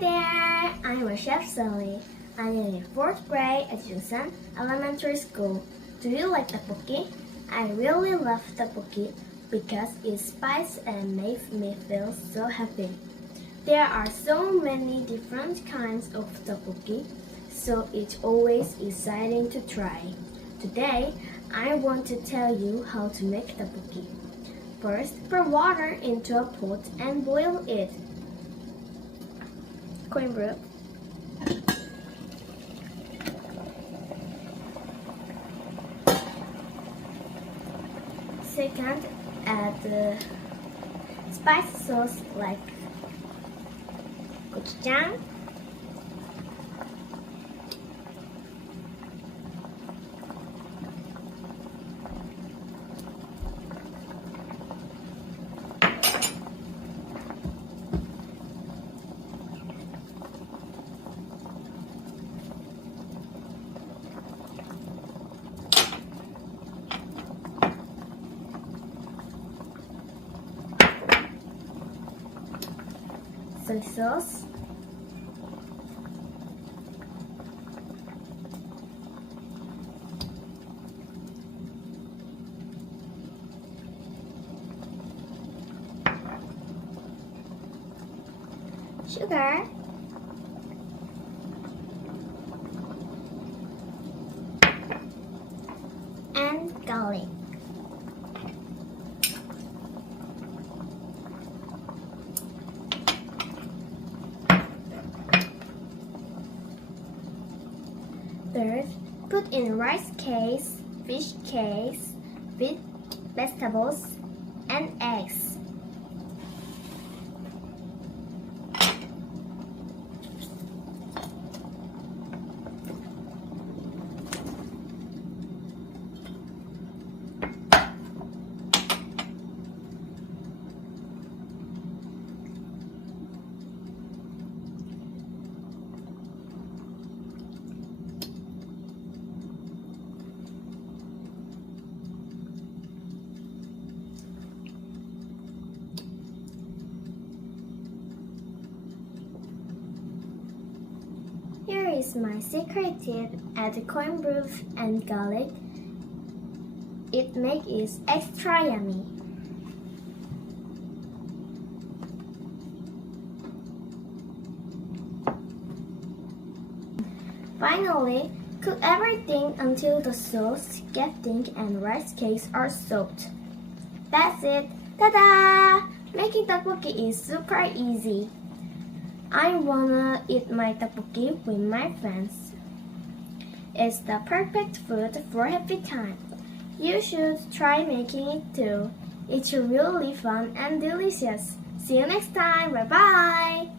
there, I'm Chef Sally. I am in 4th grade at Yunsan Elementary School. Do you like tteokbokki? I really love tteokbokki because it spices and makes me feel so happy. There are so many different kinds of tteokbokki, so it's always exciting to try. Today, I want to tell you how to make tteokbokki. First, pour water into a pot and boil it. Corn brew. Second, add spice sauce like gochujang, soy sauce, sugar, and garlic. Third, put in rice case, fish case, with vegetables and eggs. Here is my secret tip: add corned beef and garlic. It makes it extra yummy. Finally, cook everything until the sauce gets thick and rice cakes are soaked. That's it! Ta-da! Making tteokbokki is super easy. I wanna eat my tteokbokki with my friends. It's the perfect food for happy time. You should try making it too. It's really fun and delicious. See you next time. Bye bye!